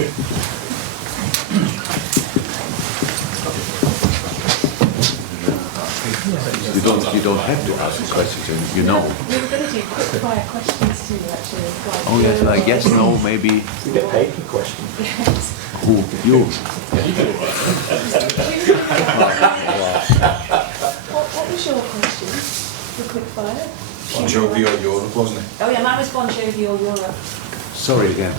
You don't have to ask questions, you know. We were going to do quick fire questions to you actually. Oh yes, like yes, no, maybe. You get paid for questions. Who? You? What was your question for quick fire? Bon Jovi or Europe, wasn't it? Oh yeah, mine was Bon Jovi or Europe. Sorry again.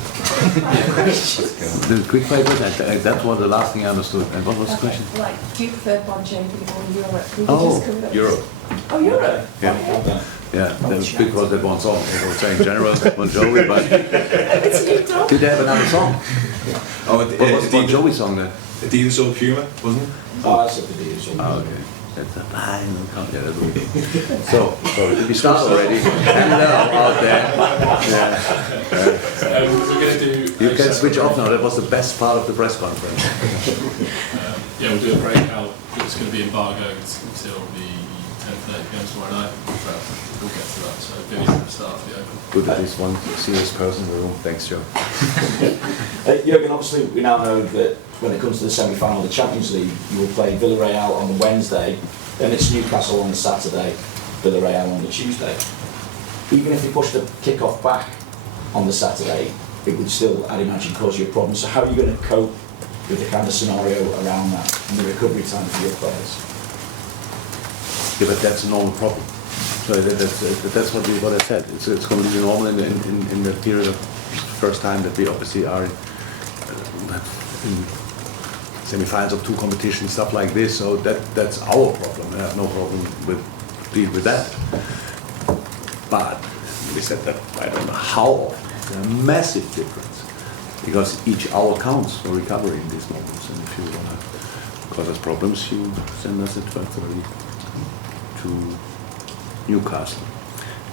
The quick fire question, that was the last thing I understood. And what was the question? Like, do you prefer Bon Jovi or Europe? We Oh, just covered up- Europe. Oh, Europe? Yeah. Okay. Yeah, that was because that one song. I was saying general Bon Jovi, but It's you, Tom. did they have another song? Oh, What was the Bon Jovi song then? Adidas or Puma, wasn't it? Oh, that's what it is. Oh, okay. That's a yeah, that would be. So we start already. Hello out there. Yeah. We're going to do. You can switch off now. That was the best part of the press conference. Yeah, we'll do a breakout. It's going to be embargoed until the 10:30 p.m. tomorrow night. But we'll get to that. So Billy's going to start the open. Good that there's one serious person in the room. Thanks, Joe. Jurgen, obviously we now know that when it comes to the semi-final of the Champions League, you will play Villarreal on the Wednesday, then it's Newcastle on the Saturday, Villarreal on the Tuesday. Even if you push the kick-off back on the Saturday, it would still, I'd imagine, cause you a problem. So how are you going to cope with the kind of scenario around that and the recovery time for your players? Yeah, but that's a normal problem. So that's what I said. It's completely normal in the period of first time that we obviously are in semi-finals of two competitions, stuff like this. So that's our problem. I have no problem with deal with that. But we said that I don't know how often. There's a massive difference because each hour counts for recovery in these moments. And if you want to cause us problems, you send us at 12:30 to Newcastle.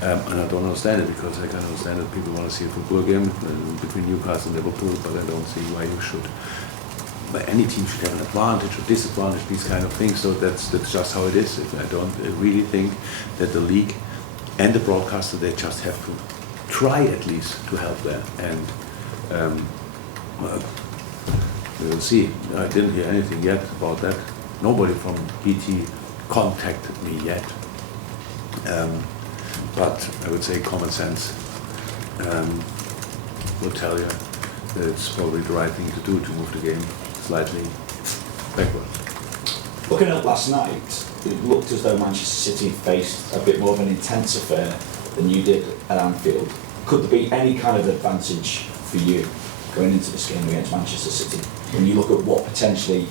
And I don't understand it because I can understand that people want to see a football game between Newcastle and Liverpool, but I don't see why you should. But any team should have an advantage or disadvantage, these kind of things. So that's just how it is. I don't really think that the league and the broadcaster, they just have to try at least to help there. And we will see. I didn't hear anything yet about that. Nobody from BT contacted me yet. But I would say common sense will tell you that it's probably the right thing to do to move the game slightly backwards. Looking at last night, it looked as though Manchester City faced a bit more of an intense affair than you did at Anfield. Could there be any kind of advantage for you going into this game against Manchester City when you look at what potentially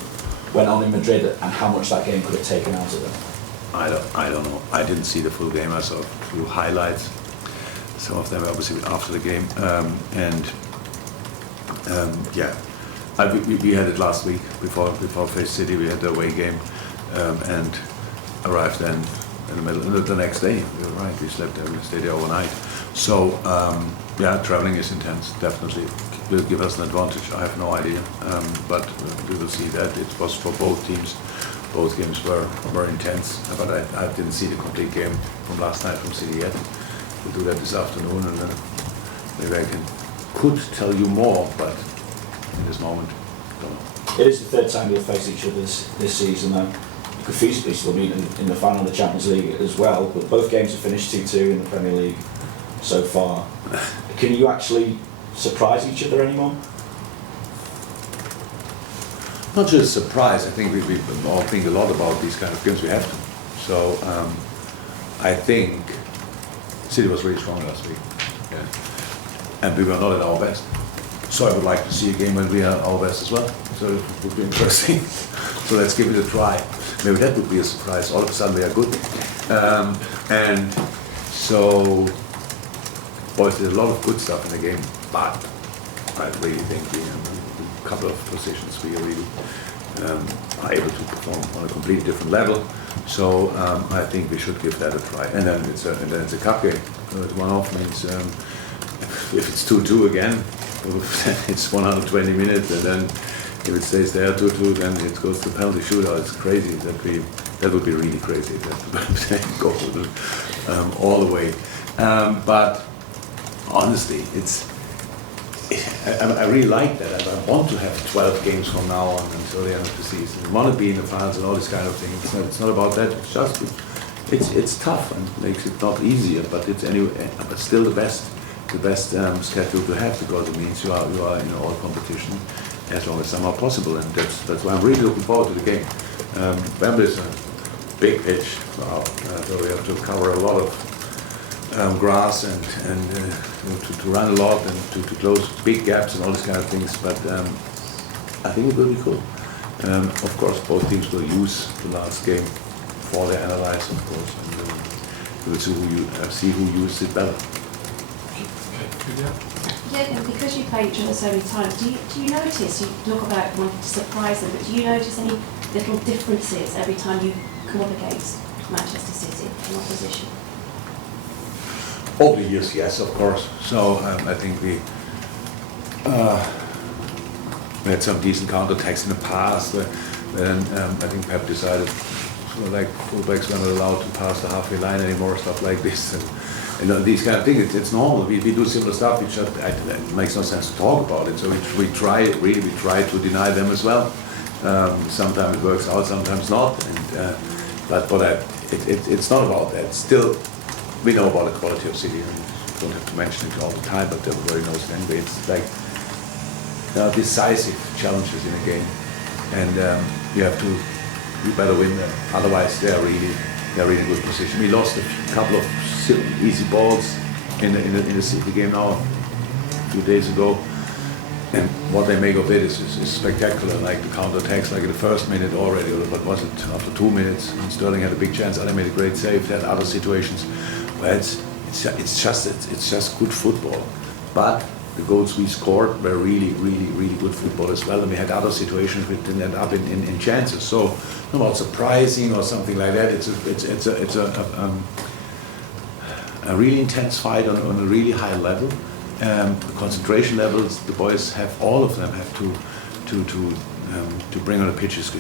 went on in Madrid and how much that game could have taken out of them? I don't know. I didn't see the full game. I saw a few highlights. Some of them obviously after the game. Yeah, we had it last week before Face City. We had the away game and arrived then in the middle the next day. You're right. We stayed there overnight. So yeah, traveling is intense. Definitely will give us an advantage. I have no idea, but we will see that. It was for both teams. Both games were intense, but I didn't see the complete game from last night from City yet. We'll do that this afternoon, and then maybe I could tell you more, but in this moment, don't know. It is the third time you'll face each other this season, though. You could feasibly still meet in the final of the Champions League as well, but both games have finished 2-2 in the Premier League so far. Can you actually surprise each other anymore? Not just a surprise. I think we all think a lot about these kind of games. We have to. So I think City was really strong last week, yeah. And we were not at our best. So I would like to see a game when we are at our best as well. So it would be interesting. So let's give it a try. Maybe that would be a surprise. All of a sudden we are good. And so, boys, there's a lot of good stuff in the game, but I really think we have a couple of positions we are really are able to perform on a completely different level. So I think we should give that a try. And then it's a cup game. It's one-off means if it's 2-2 again, it's 120 minutes, and then if it stays there 2-2, then it goes to penalty shootout. It's crazy that would be really crazy that go all the way. But honestly, I really like that. I want to have 12 games from now on until the end of the season. I want to be in the finals and all this kind of thing. It's not about that. It's just it's tough and makes it not easier, but it's anyway. But still the best schedule to have, because it means you are in all competition as long as somehow possible, and that's why I'm really looking forward to the game. Wembley is a big pitch, so we have to cover a lot of grass and to run a lot and to close big gaps and all these kind of things. But I think it will be cool. Of course, both teams will use the last game for their analysis, of course, and we will see who used it better. Yeah, and because you play each other so many times, do you notice, you talk about wanting to surprise them, but do you notice any little differences every time you come up against Manchester City in opposition? Over the years, yes, of course. So I think we had some decent counter-attacks in the past. Then I think Pep decided, like, fullbacks were not allowed to pass the halfway line anymore, stuff like this. And these kind of things, it's normal. We do similar stuff. It makes no sense to talk about it. So we try to deny them as well. Sometimes it works out, sometimes not. And it's not about that. Still, we know about the quality of City. And don't have to mention it all the time, but everybody knows it anyway. It's like there are decisive challenges in a game, and you have to. You better win them. Otherwise, they're really in good position. We lost a couple of easy balls in the City game now a few days ago, and what they make of it is spectacular. Like the counter attacks, like in the first minute already, or what was it? After 2 minutes, Sterling had a big chance. Ali made a great save. They had other situations where it's just good football. But the goals we scored were really good football as well, and we had other situations which didn't end up in chances. So not about surprising or something like that. It's a really intense fight on a really high level. The concentration levels the boys have, all of them have to bring on the pitch is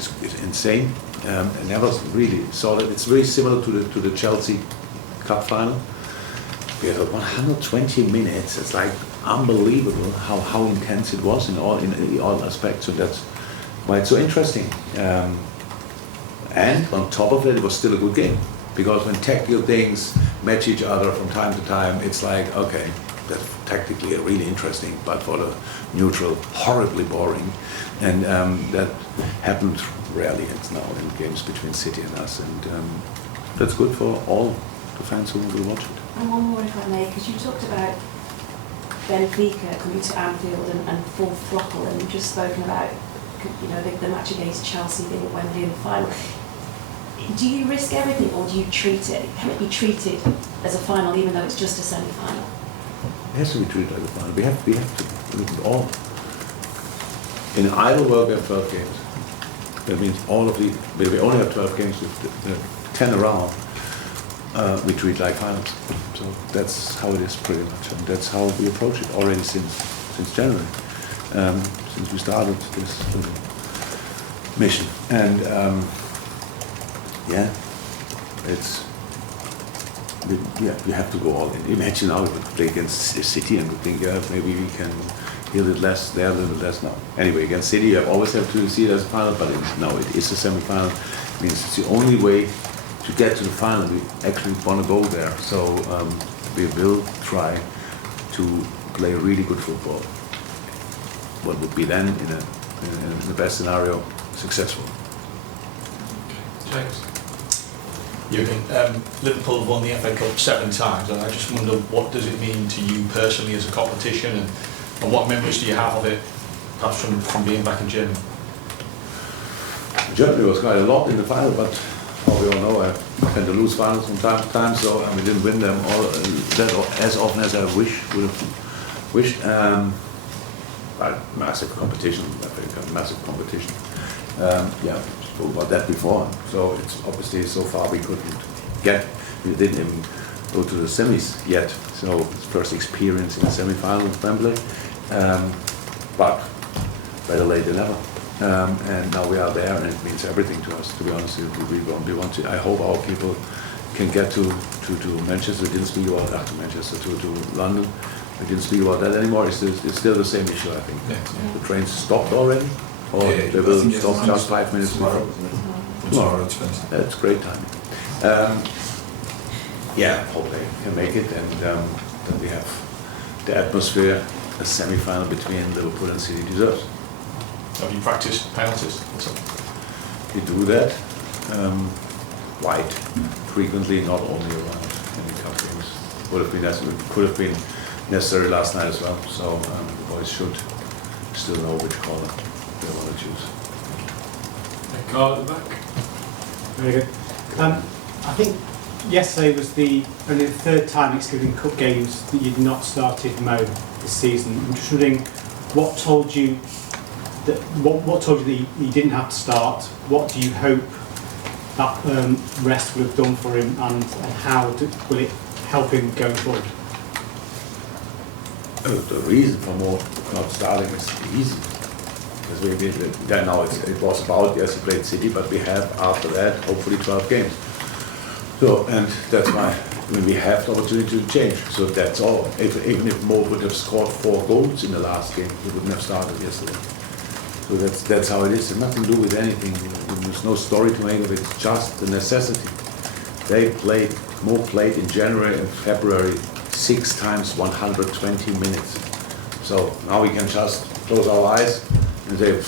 insane. And that was really solid. It's very similar to the Chelsea Cup final. We had 120 minutes. It's like unbelievable how intense it was in all aspects. So that's why it's so interesting. And on top of it was still a good game, because when tactical things match each other from time to time, it's like, okay, that's tactically really interesting, but for the neutral, horribly boring. And that happened rarely. It's now in games between City and us, and that's good for all the fans who will watch it. And one more, if I may, because you talked about Benfica coming to Anfield and full throttle, and you've just spoken about, you know, the match against Chelsea being at Wembley in the final. Do you risk everything, or do you treat it? Can it be treated as a final, even though it's just a semi-final? It has to be treated as a final. We have to all. In an ideal world, we have 12 games. That means we only have 12 games with the 10 around. We treat like finals. So that's how it is pretty much, and that's how we approach it already since January, since we started this little mission. And we have to go all in. Imagine now we would play against City and we think, maybe we can a little less there, a little less now. Anyway, against City, you always have to see it as a final, but now it is a semi-final. It means it's the only way to get to the final. We actually want to go there, so we will try to play really good football. What would be then, in the best scenario, successful. James? Jurgen, Liverpool have won the FA Cup 7 times, and I just wonder, what does it mean to you personally as a competition, and what memories do you have of it, perhaps from being back in Germany? Germany was quite a lot in the final, but we all know I tend to lose finals from time to time, so we didn't win them all as often as I would have wished. But massive competition, massive competition. Spoke about that before. So it's obviously so far we didn't even go to the semis yet. So it's first experience in the semi-final of Wembley. But better late than never. And now we are there, and it means everything to us. To be honest, we want to. I hope our people can get to Manchester. Didn't speak about to Manchester, to London, We didn't speak about that anymore. It's still the same issue, I think. Yeah. The trains stopped already, or Yeah, they I will think it's stop just 5 minutes tomorrow, before. isn't it? Tomorrow. Tomorrow it's finished. That's great timing. Yeah, hope they can make it, and then we have the atmosphere a semi-final between Liverpool and City deserves. Have you practiced penalties? We do that quite frequently, not only around any cup games. Could have been necessary last night as well. So the boys should still know which corner they want to choose. Carl at the back. Very good. I think yesterday was only the third time, excluding cup games, that you'd not started Mo this season. I'm just wondering what told you that he didn't have to start. What do you hope that rest will have done for him, and how will it help him going forward? The reason for Mo not starting is easy. Because now it was about, yes, he played City, but we have after that hopefully 12 games. So, and that's why we have the opportunity to change. So that's all. Even if Mo would have scored 4 goals in the last game, he wouldn't have started yesterday. So that's how it is. It's nothing to do with anything. There's no story to make of it. It's just a necessity. Mo played in January and February 6 times 120 minutes. So now we can just close our eyes and say,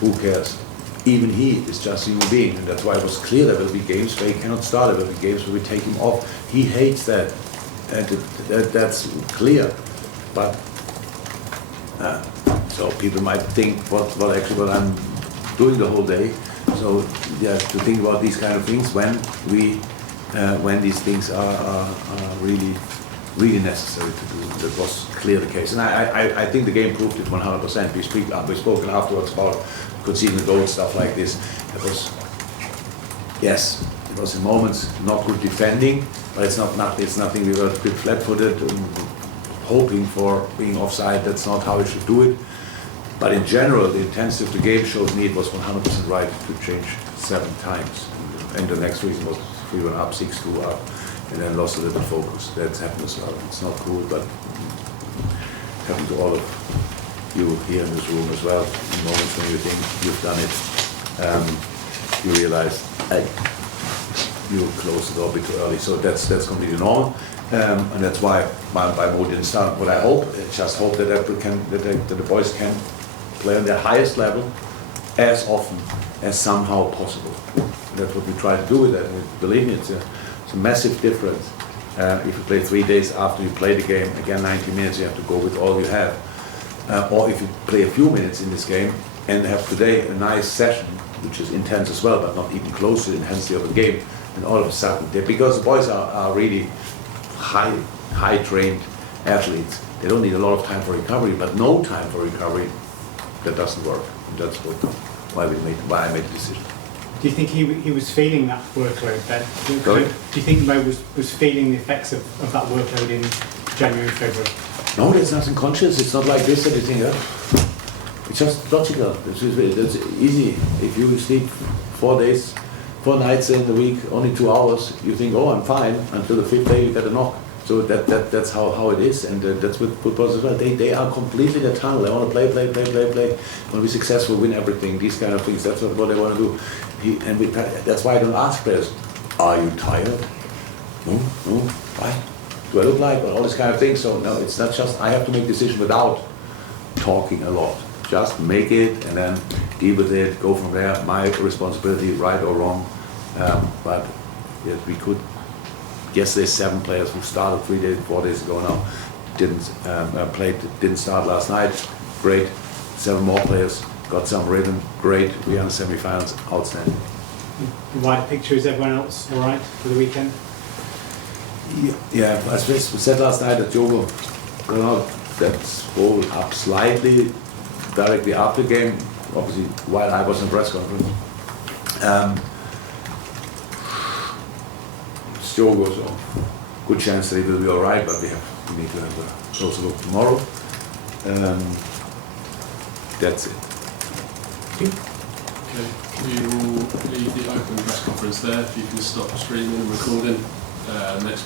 who cares? Even he is just a human being, and that's why it was clear there will be games where he cannot start, there will be games where we take him off. He hates that, and that's clear. But so people might think what I'm doing the whole day. So yeah, to think about these kind of things when these things are really necessary to do. That was clear the case, and I think the game proved it 100%. We spoke afterwards about conceding the goal, stuff like this. It was in moments not good defending, but it's nothing. We were a bit flat-footed, hoping for being offside. That's not how we should do it. But in general, the intensity of the game showed me it was 100% right to change 7 times. And the next reason was we went up 6-2 up, and then lost a little focus. That's happened as well. It's not cool, but happened to all of you here in this room as well. In moments when you think you've done it, you realize you closed the door a bit too early. So that's completely normal, and that's why Mo didn't start. What I hope, just hope that the boys can play on their highest level as often as somehow possible. That's what we try to do with that. And believe me, it's a massive difference. If you play 3 days after you play the game, again 90 minutes, you have to go with all you have. Or if you play a few minutes in this game and have today a nice session, which is intense as well, but not even close to the intensity of the game, and all of a sudden, because the boys are really high trained athletes, they don't need a lot of time for recovery, but no time for recovery, that doesn't work. And that's why I made the decision. Do you think he was feeling that workload then? Sorry? Do you think Mo was feeling the effects of that workload in January and February? No, there's nothing conscious. It's not like this that you think, it's just logical. It's easy. If you sleep 4 nights in the week, only 2 hours, you think, oh, I'm fine, until the 5th day you get a knock. So that's how it is, and that's with football as well. They are completely in the tunnel. They want to play. Want to be successful, win everything, these kind of things. That's what they want to do. That's why I don't ask players, are you tired? No, why? Do I look like? All this kind of thing. So no, it's not just, I have to make decisions without talking a lot. Just make it and then deal with it, go from there. My responsibility, right or wrong. But yes, we could. Yesterday, 7 players who started 4 days ago now didn't start last night. Great. 7 more players got some rhythm. Great. We are in the semi-finals. Outstanding. The wider picture, is everyone else all right for the weekend? Yeah. As we said last night that Diogo that's rolled up slightly directly after the game. Obviously, while I was in press conference. Diogo, so good chance that he will be all right, but we need to have a closer look tomorrow. That's it. Okay, we will leave the open press conference there. If you can stop streaming and recording. Next